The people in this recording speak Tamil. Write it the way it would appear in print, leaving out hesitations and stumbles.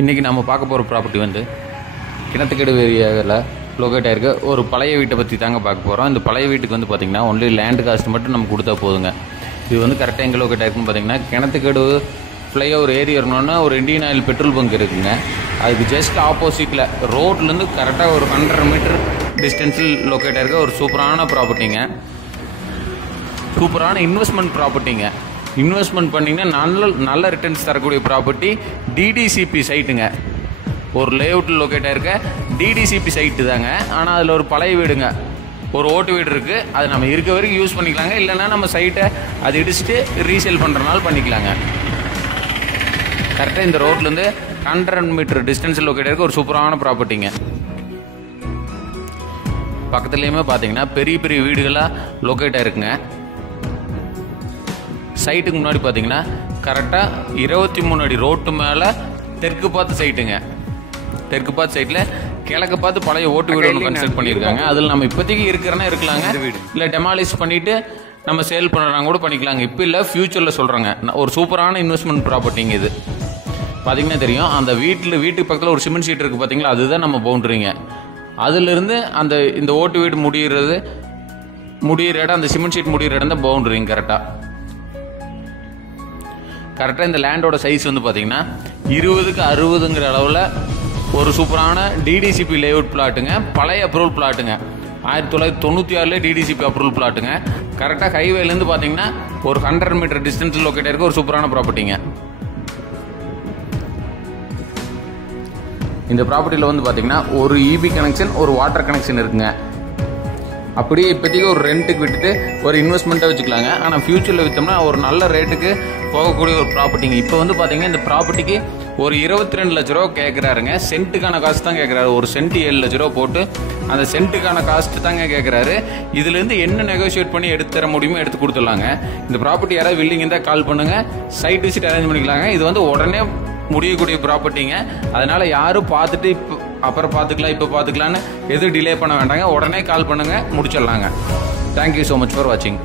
இன்றைக்கி நம்ம பார்க்க போகிற ப்ராப்பர்ட்டி வந்து கிணத்துக்கேடு ஏரியாவில் லொக்கேட் ஆகிருக்கு. ஒரு பழைய வீட்டை பற்றி தாங்க பார்க்க போகிறோம். இந்த பழைய வீட்டுக்கு வந்து பார்த்திங்கன்னா ஒன்லி லேண்ட் காஸ்ட் மட்டும் நம்ம கொடுத்தா போதுங்க. இது வந்து கரெக்டாக எங்கே லொக்கேட் ஆகிருக்குன்னு பார்த்திங்கன்னா கிணத்துக்கேடு ஃப்ளைஓவர் ஏரி இருக்கணுன்னா ஒரு இந்தியன் ஆயில் பெட்ரோல் பங்க் இருக்குதுங்க. அதுக்கு ஜஸ்ட் ஆப்போசிட்டில் ரோட்லேருந்து கரெக்டாக ஒரு 100 மீட்டர் டிஸ்டன்ஸில் லொக்கேட் ஆகிருக்க ஒரு சூப்பரான ப்ராப்பர்ட்டிங்க. சூப்பரான இன்வெஸ்ட்மெண்ட் ப்ராப்பர்ட்டிங்க. இன்வெஸ்ட்மெண்ட் பண்ணிங்கன்னா நல்ல ரிட்டர்ன்ஸ் தரக்கூடிய ப்ராப்பர்ட்டி. டிடிசிபி சைட்டுங்க. ஒரு லேஅவுட்டில் லொக்கேட் ஆகிருக்க டிடிசிபி சைட்டு தாங்க. ஆனால் அதில் ஒரு பழைய வீடுங்க, ஒரு ஓட்டு வீடு இருக்குது. அது நம்ம இருக்க வரைக்கும் யூஸ் பண்ணிக்கலாங்க. இல்லைன்னா நம்ம சைட்டை அது இடிச்சுட்டு ரீசேல் பண்ணுறனால பண்ணிக்கலாங்க. கரெக்டாக இந்த ரோட்லேருந்து 100 மீட்டர் டிஸ்டன்ஸில் லொக்கேட் ஆகிருக்க ஒரு சூப்பரான ப்ராப்பர்ட்டிங்க. பக்கத்துலேயுமே பார்த்தீங்கன்னா பெரிய பெரிய வீடுகளாக லொக்கேட் ஆகிருக்குங்க. சைட்டுக்கு முன்னாடி பார்த்தீங்கன்னா கரெக்டாக 23 அடி ரோட்டு மேலே தெற்கு பார்த்து சைட்டுங்க. தெற்கு பார்த்து சைட்டில் கிழக்கு பார்த்து பழைய ஓட்டு வீடு ஒன்று கன்ஸ்ட்ரக்ட் பண்ணியிருக்காங்க. அதில் நம்ம இப்போதைக்கு இருக்கிறனா இருக்கலாங்க, இல்லை டெமாலிஷ் பண்ணிவிட்டு நம்ம சேல் பண்ணுறாங்க கூட பண்ணிக்கலாங்க. இப்போ இல்லை, ஃப்யூச்சரில் சொல்கிறாங்க. ஒரு சூப்பரான இன்வெஸ்ட்மெண்ட் ப்ராப்பர்ட்டிங்க இது. பார்த்தீங்கன்னா தெரியும், அந்த வீட்டுக்கு பக்கத்தில் ஒரு சிமெண்ட் ஷீட் இருக்குது பார்த்தீங்களா, அதுதான் நம்ம பவுண்டரிங்க. அதிலிருந்து இந்த ஓட்டு வீடு முடிகிற இடம், அந்த சிமெண்ட் ஷீட் முடிகிற இடம் தான் பவுண்டரிங்க. கரெக்டாக இந்த லேண்டோட சைஸ் வந்து பார்த்தீங்கன்னா 20க்கு 60ங்கிற அளவில் ஒரு சூப்பரான டிடிசிபி லேஅவுட் பிளாட்டுங்க. பழைய அப்ரூவல் பிளாட்டுங்க. 1996 டிடிசிபி அப்ரூவல் பிளாட்டுங்க. கரெக்டாக ஹைவேலேருந்து பார்த்தீங்கன்னா ஒரு 100 மீட்டர் டிஸ்டன்ஸில் லொக்கேட் ஆகிருக்க ஒரு சூப்பரான ப்ராப்பர்ட்டிங்க. இந்த ப்ராப்பர்ட்டியில் வந்து பார்த்தீங்கன்னா ஒரு இபி கனெக்ஷன், ஒரு வாட்டர் கனெக்ஷன் இருக்குங்க. அப்படியே இப்போதைக்கு ஒரு ரெண்ட்டுக்கு விட்டுட்டு ஒரு இன்வெஸ்ட்மெண்ட்டாக வச்சுக்கலாங்க. ஆனால் ஃபியூச்சரில் விற்றோம்னா ஒரு நல்ல ரேட்டுக்கு போகக்கூடிய ஒரு ப்ராப்பர்ட்டிங்க. இப்போ வந்து பார்த்தீங்கன்னா இந்த ப்ராப்பர்ட்டிக்கு ஒரு 22 லட்ச ரூபா கேட்குறாருங்க. சென்ட்டுக்கான காஸ்ட் தான் கேட்குறாரு. ஒரு சென்ட் 7 லட்ச ரூபா போட்டு அந்த சென்ட்டுக்கான காஸ்ட் தாங்க கேட்குறாரு. இதுலேருந்து என்ன நெகோஷியேட் பண்ணி எடுத்து தர முடியுமோ எடுத்து கொடுத்துடலாங்க. இந்த ப்ராப்பர்ட்டி யாராவது வில்லிங் இருந்தால் கால் பண்ணுங்கள், சைட் விசிட் அரேஞ்ச் பண்ணிக்கலாங்க. இது வந்து உடனே முடியக்கூடிய ப்ராப்பர்ட்டிங்க. அதனால் யாரும் பார்த்துட்டு இப்போ அப்புறம் பார்த்துக்கலாம், இப்போ பார்த்துக்கலான்னு எதுவும் டிலே பண்ண வேண்டாங்க. உடனே கால் பண்ணுங்கள், முடிச்சிடலாங்க. தேங்க்யூ ஸோ மச் ஃபார் வாட்சிங்.